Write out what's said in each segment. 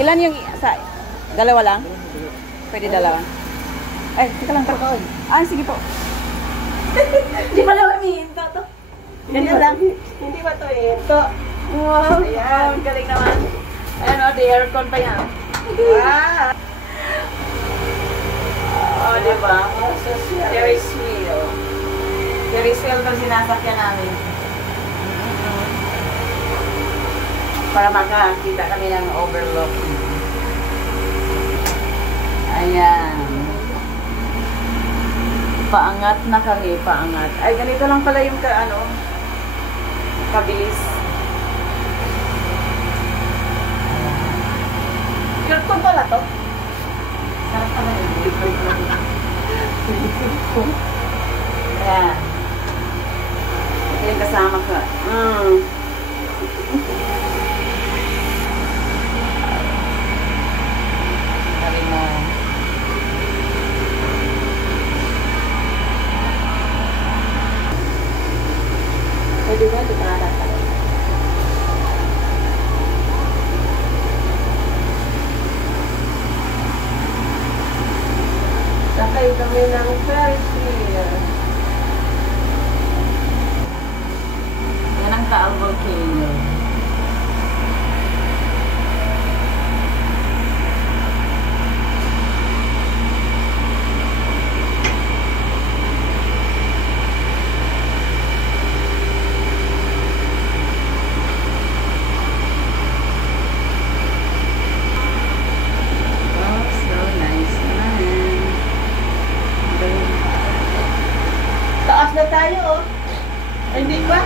Ilan yung sa dalawa lang? Pwede dalawa. Ay, teka lang. Ah, sige po. Hindi pa naman hihinto to. Ganyan lang. Hindi ba to hihinto? Wow. Ayan. Ang galing naman. Ayan o, the aircon pa yan. Wow. Oh, diba? Ferris wheel. Ferris wheel itong sinasakyan namin. Para makakita kami ng overlook. Ayan. Paangat na kami, paangat. Ay, ganito lang pala yung kabilis. Aircon pala to? Sarap pala yung likod ko. Ayan. Ito yung kasama ko. Sabi mo. Pwede ba? Ito na natin. Sakay kami ng Ferris wheel. Yan ang Taal Volcano. Oh, so nice naman. Taas na tayo, oh. Ay, hindi ba?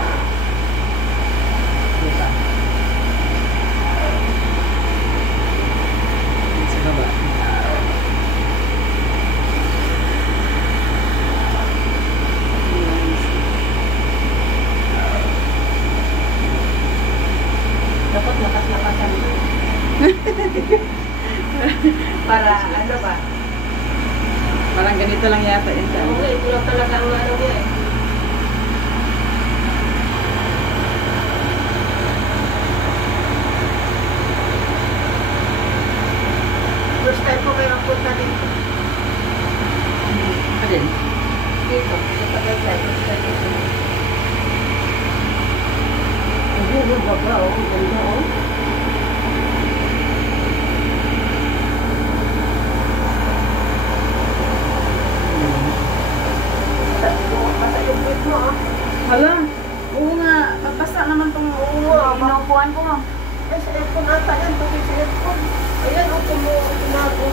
Diba? Sa baba. Dapat lakas-lakasan mo. Para ano ba? Parang ganito lang yata yun sa Okay, ito lang talaga ang ano niya eh. First time ko kayo punta dito. Ano din? Dito, sa Tagaytay. First time ko. Ang baba, oh. Ang ganda, oh. Basta yung buwit mo, ah. Hala, oo nga, papasa naman itong inuupuan ko. Ay, sa aircon ata yan. Tubig sa aircon. Ayan, oh, tumutunago.